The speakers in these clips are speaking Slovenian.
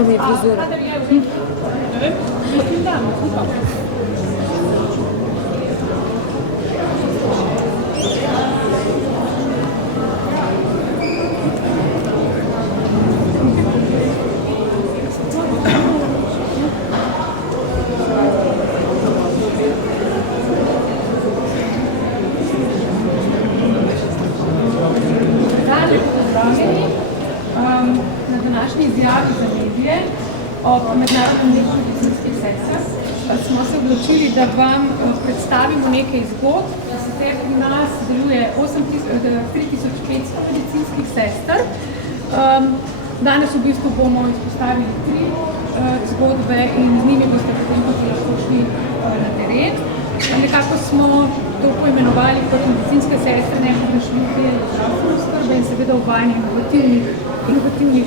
Kako mi je frizura? Na današnji izjavi za medije ob mednarodnem dnevu medicinskih sester smo se odločili, da vam predstavimo nekaj zgodb. Sicer pri nas deluje 3500 medicinskih sester. Danes v bistvu bomo izpostavili 3 zgodbe in z njimi boste potem tudi lahko šli na teren. Nekako smo to poimenovali kot medicinske sestre nepovršljivke zdravstvene oskrbe in seveda uvajanje inovativnih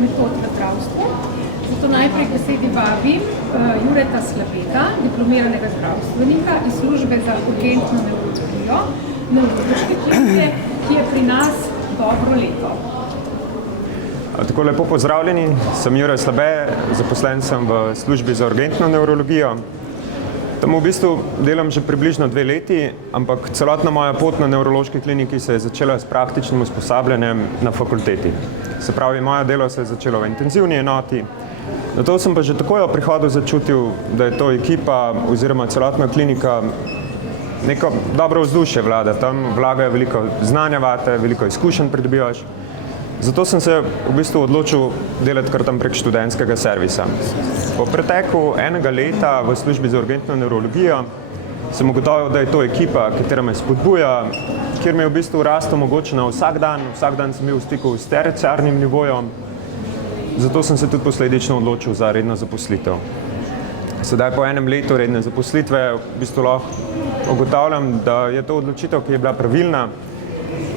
metod v zdravstvu. Zato najprej k besedi vabim Jureta Slavega, diplomiranega zdravstvenika iz službe za urgentno nevrologijo nevrološke klinike, ki je pri nas dobro leto. Tako lepo pozdravljeni, sem Jure Slabe, zaposlen sem v službi za urgentno nevrologijo. Tam v bistvu delam že približno 2 leti, ampak celotna moja pot na nevrološki kliniki se je začela s praktičnim usposabljanjem na fakulteti. Se pravi, moje delo se je začelo v intenzivni enoti. Nato sem pa že takoj ob prihodu začutil, da je to ekipa oziroma celotna klinika neko dobro vzdušje vlada. Tam vlagajo veliko znanja vate, veliko izkušenj pridobivaš. Zato sem se v bistvu odločil delati kar tam prek študentskega servisa. Po preteku 1 leta v službi za urgentno nevrologijo sem ugotovil, da je to ekipa, katera me spodbuja, kjer mi je v bistvu rast omogočena vsak dan sem bil v stiku s terciarnim nivojem, zato sem se tudi posledično odločil za redno zaposlitev. Sedaj po 1 letu redne zaposlitve v bistvu lahko ugotavljam, da je to odločitev, ki je bila pravilna.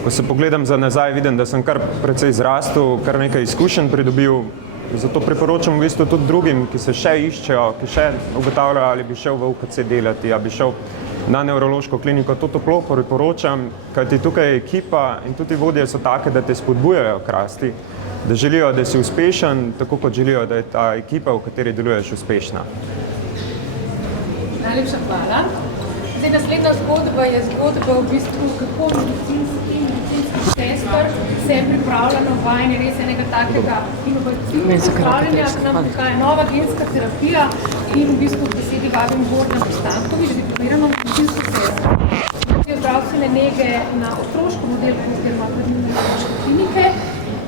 Ko se pogledam za nazaj, vidim, da sem kar precej zrastel, kar nekaj izkušenj pridobil. Zato priporočam v bistvu tudi drugim, ki se še iščejo, ki še ugotavljajo, ali bi šel v UKC delati, ali bi šel na nevrološko kliniko. To toplo priporočam, kajti tukaj je ekipa in tudi vodje so take, da te spodbujajo k rasti, da želijo, da si uspešen, tako kot želijo, da je ta ekipa, v kateri deluješ, uspešna. Najlepša hvala. Zdaj, naslednja zgodba je zgodba v bistvu, kako medicinski sester se je pripravljal na uvajanje res enega takega inovativnega zdravljenja, k nam prihaja nova genska terapija in v bistvu v besedi vabim Borna Postanković, diplomirano medicinsko sestro zdravstvene nege na otroškem oddelku oziroma nevrološke klinike,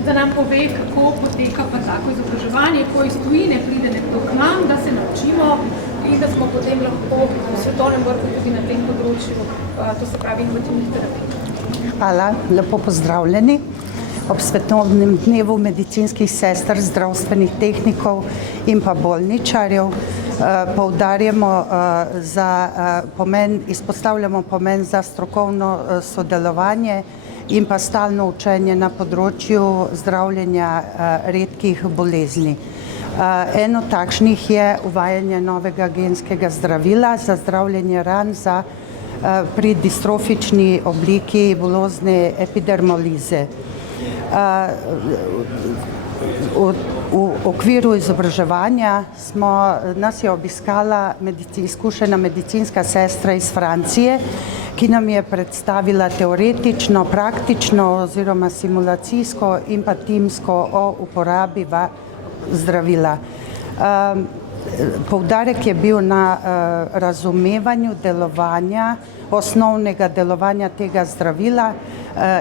da nam pove, kako poteka pa tako izobraževanje, ko iz tujine pride nekdo k nam, da se naučimo in da smo potem lahko v svetovnem vrhu tudi na tem področju, to se pravi inovativnih terapij. Hvala, lepo pozdravljeni. Ob svetovnem dnevu medicinskih sester, zdravstvenih tehnikov in pa bolničarjev poudarjamo izpostavljamo pomen za strokovno sodelovanje in pa stalno učenje na področju zdravljenja redkih bolezni. Eno takšnih je uvajanje novega genskega zdravila za zdravljenje ran pri distrofični obliki bulozne epidermolize. V okviru izobraževanja nas je obiskala izkušena medicinska sestra iz Francije, ki nam je predstavila teoretično, praktično oziroma simulacijsko in pa timsko o uporabi zdravila. Poudarek je bil na razumevanju delovanja, osnovnega delovanja tega zdravila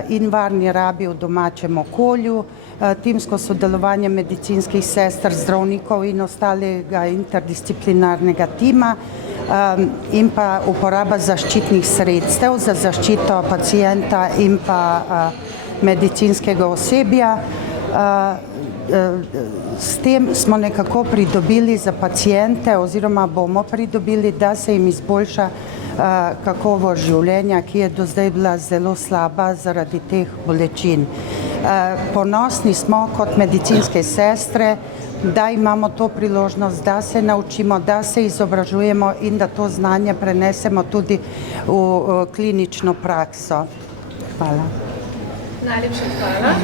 in varni rabi v domačem okolju, timsko sodelovanje medicinskih sester, zdravnikov in ostalega interdisciplinarnega tima in pa uporaba zaščitnih sredstev za zaščito pacienta in pa medicinskega osebja. S tem smo nekako pridobili za paciente oziroma bomo pridobili, da se jim izboljša kakovost življenja, ki je do zdaj bila zelo slaba zaradi teh bolečin. Ponosni smo kot medicinske sestre, da imamo to priložnost, da se naučimo, da se izobražujemo in da to znanje prenesemo tudi v klinično prakso. Hvala. Najlepša hvala.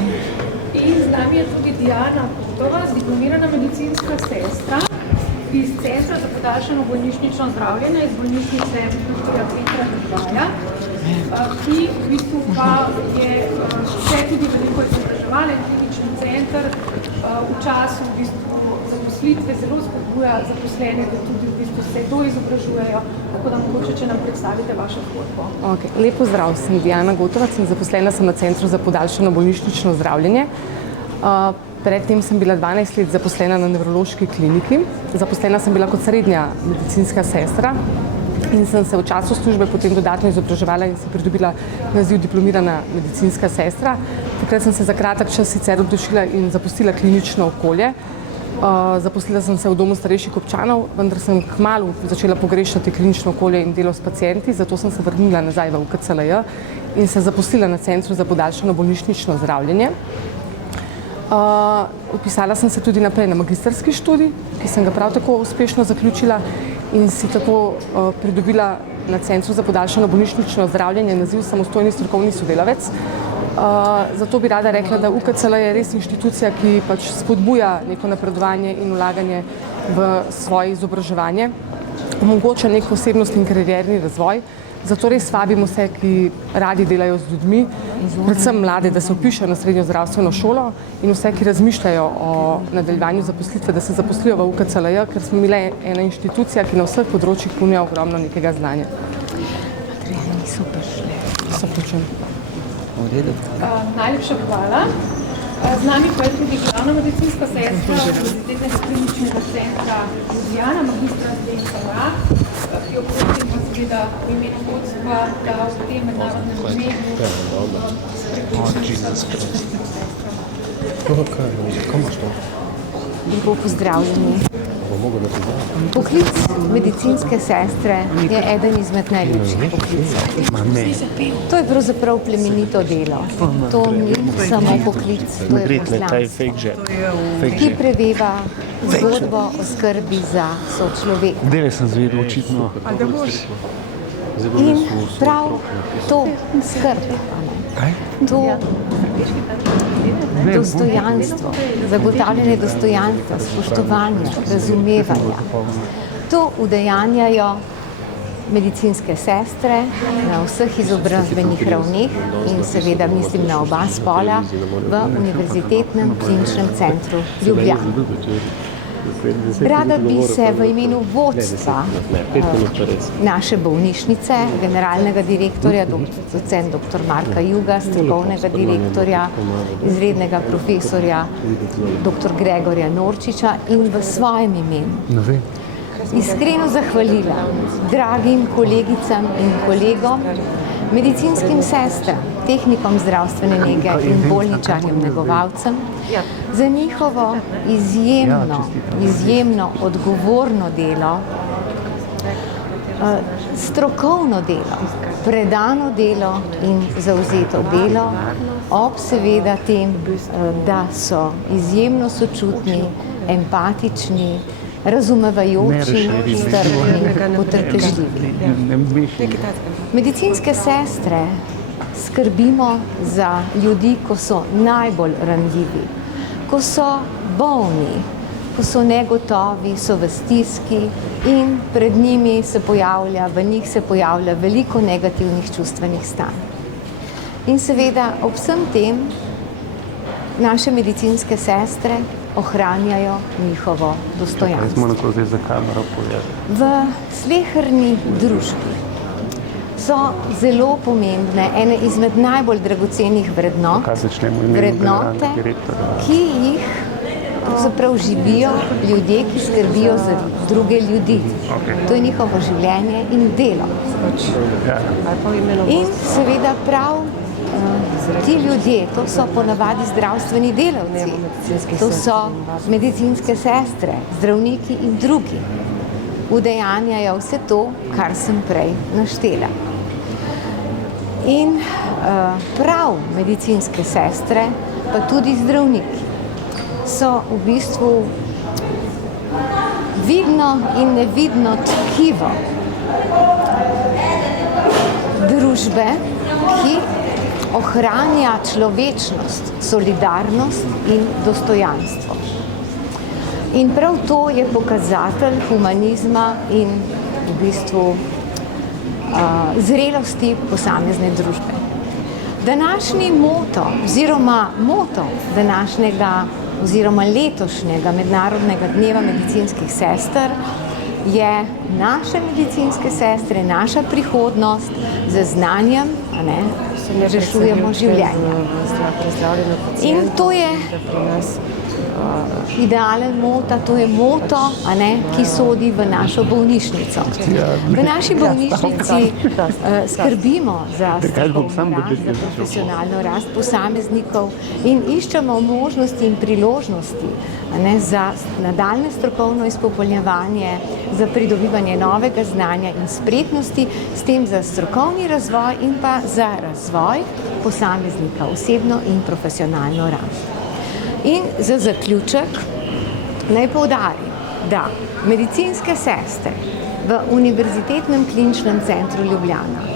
In z nami je tudi Diana Nagotova, diplomirana medicinska sestra iz Centra za podaljšano bolnišnično zdravljenje iz bolnišnice dr. Petra Hrvaja, ki v bistvu pa je še tudi veliko izobraževalen klinični center v času v bistvu zaposlitve zelo spodbuja zaposlene, da tudi v bistvu se to izobražujejo, tako da mogoče, če nam predstavite vašo zgodbo. Okay. Lep pozdrav, sem Diana Gotovac in zaposlena sem na Centru za podaljšano bolnišnično zdravljenje. Predtem sem bila 12 let zaposlena na nevrološki kliniki. Zaposlena sem bila kot srednja medicinska sestra in sem se v času službe potem dodatno izobraževala in si pridobila naziv diplomirana medicinska sestra. Takrat sem se za kratek čas sicer odločila in zapustila klinično okolje. Zaposlila sem se v domu starejših občanov, vendar sem kmalu začela pogrešati klinično okolje in delo s pacienti, zato sem se vrnila nazaj v UKCLJ in se zaposlila na Centru za podaljšano bolnišnično zdravljenje. Vpisala sem se tudi naprej na magistrski študij, ki sem ga prav tako uspešno zaključila in si tako pridobila na Centru za podaljšano bolnišnično zdravljenje naziv samostojni strokovni sodelavec. Zato bi rada rekla, da UKCLJ je res inštitucija, ki pač spodbuja neko napredovanje in vlaganje v svoje izobraževanje, omogoča nek osebnostni in karierni razvoj. Zato res vabimo vse, ki radi delajo z ljudmi, predvsem mlade, da se vpišejo na srednjo zdravstveno šolo in vse, ki razmišljajo o nadaljevanju zaposlitve, da se zaposlijo v UKCLJ, ker smo imeli ena inštitucija, ki na vseh področjih ponuja ogromno nekega znanja. Najlepša hvala. Z nami pa je tudi glavna medicinska sestra Univerzitetnega kliničnega centra Ljubljana, magistra Zdenka Mrak, ki jo prosim pa seveda v imenu vodstva, da v tem mednarodnem dnevu. Lepo pozdravljeni. Poklic medicinske sestre je eden izmed najljubših poklicov. To je pravzaprav plemenito delo. To ni samo poklic, to je poslanstvo, ki preveva zgodbo o skrbi za sočloveka. Dele sem zvedel, očitno. In prav to skrb, to dostojanstvo, zagotavljanje dostojanstva, spoštovanja, razumevanja. To udejanjajo medicinske sestre na vseh izobrazbenih ravneh in seveda mislim na oba spola v Univerzitetnem kliničnem centru Ljubljana. Rada bi se v imenu vodstva naše bolnišnice, generalnega direktorja, docent dr. Marka Juga, strokovnega direktorja, izrednega profesorja dr. Gregorja Norčiča in v svojem imenu iskreno zahvalila dragim kolegicam in kolegom, medicinskim sestram, tehnikom zdravstvene nege in bolničarjem negovalcem za njihovo izjemno odgovorno delo, strokovno delo, predano delo in zavzeto delo, ob seveda tem, da so izjemno sočutni, empatični, razumevajoči, strpni, potrpežljivi. Medicinske sestre skrbimo za ljudi, ko so najbolj ranljivi, ko so bolni, ko so negotovi, so v stiski in pred njimi v njih se pojavlja veliko negativnih čustvenih stanj. In seveda ob vsem tem naše medicinske sestre ohranjajo njihovo dostojanstvo. V sleherni družbi so zelo pomembne ene izmed najbolj dragocenih vrednote, ki jih pravzaprav živijo ljudje, ki skrbijo za druge ljudi. To je njihovo življenje in delo. In seveda prav ti ljudje, to so ponavadi zdravstveni delavci, to so medicinske sestre, zdravniki in drugi, udejanjajo vse to, kar sem prej naštela. In prav medicinske sestre, pa tudi zdravniki, so v bistvu vidno in nevidno tkivo družbe, ki ohranja človečnost, solidarnost in dostojanstvo. In prav to je pokazatelj humanizma in v bistvu zrelosti posamezne družbe. Današnji moto današnjega oziroma letošnjega Mednarodnega dneva medicinskih sester je naše medicinske sestre, naša prihodnost z znanjem, rešujemo življenja. In to je idealen moto, to je moto, ki sodi v našo bolnišnico. V naši bolnišnici skrbimo za strokovno rast, za profesionalno rast posameznikov in iščemo možnosti in priložnosti za nadaljne strokovno izpopolnjevanje, za pridobivanje novega znanja in spretnosti, s tem za strokovni razvoj in pa za razvoj posameznika, osebno in profesionalno rast. In za zaključek naj poudarim, da medicinske sestre v Univerzitetnem kliničnem centru Ljubljana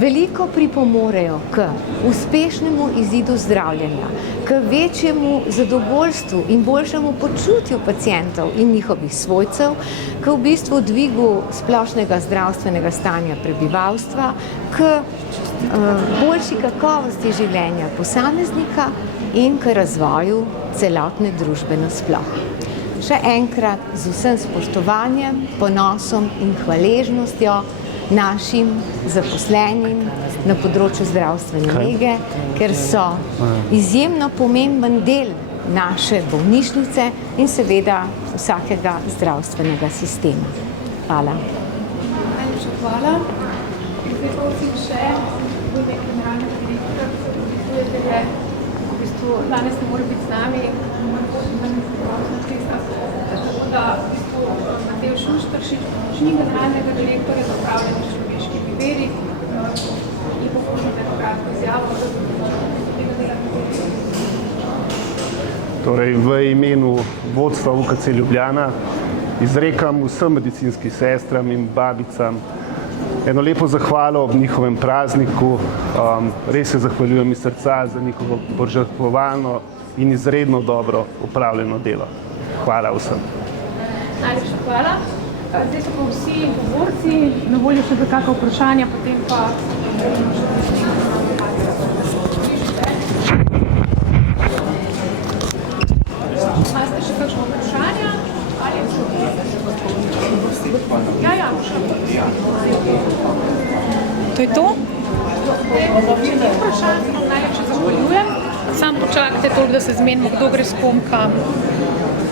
veliko pripomorejo k uspešnemu izidu zdravljenja, k večjemu zadovoljstvu in boljšemu počutju pacientov in njihovih svojcev, k v bistvu dvigu splošnega zdravstvenega stanja prebivalstva, k boljši kakovosti življenja posameznika in k razvoju celotne družbe nasploh. Še enkrat z vsem spoštovanjem, ponosom in hvaležnostjo našim zaposlenim na področju zdravstvene nege, ker so izjemno pomemben del naše bolnišnice in seveda vsakega zdravstvenega sistema. Hvala. Najlepša hvala. Zdaj prosim še v ime generalnega direktorja, ki se podpisujete le. V bistvu danes ne more biti z nami, tako da v bistvu Matej Šuštaršič, pomočnik generalnega direktorja za upravljanje s človeškimi viri, in poprošate eno kratko izjavo, da tega dela Torej, v imenu vodstva UKC Ljubljana izrekam vsem medicinskim sestram in babicam eno lepo zahvalo ob njihovem prazniku. Res se zahvaljujem iz srca za njihovo požrtvovalno in izredno dobro upravljeno delo. Hvala vsem. Najlepša hvala. Zdaj so pa vsi govorci, na voljo še za kakšna vprašanja, potem pa imate še kakšno vprašanja? Ali ja, to je to? Vprašanje, najlepše zahvaljujem. Sam počakajte toliko, da se zmenimo, kdo gre s kom kam.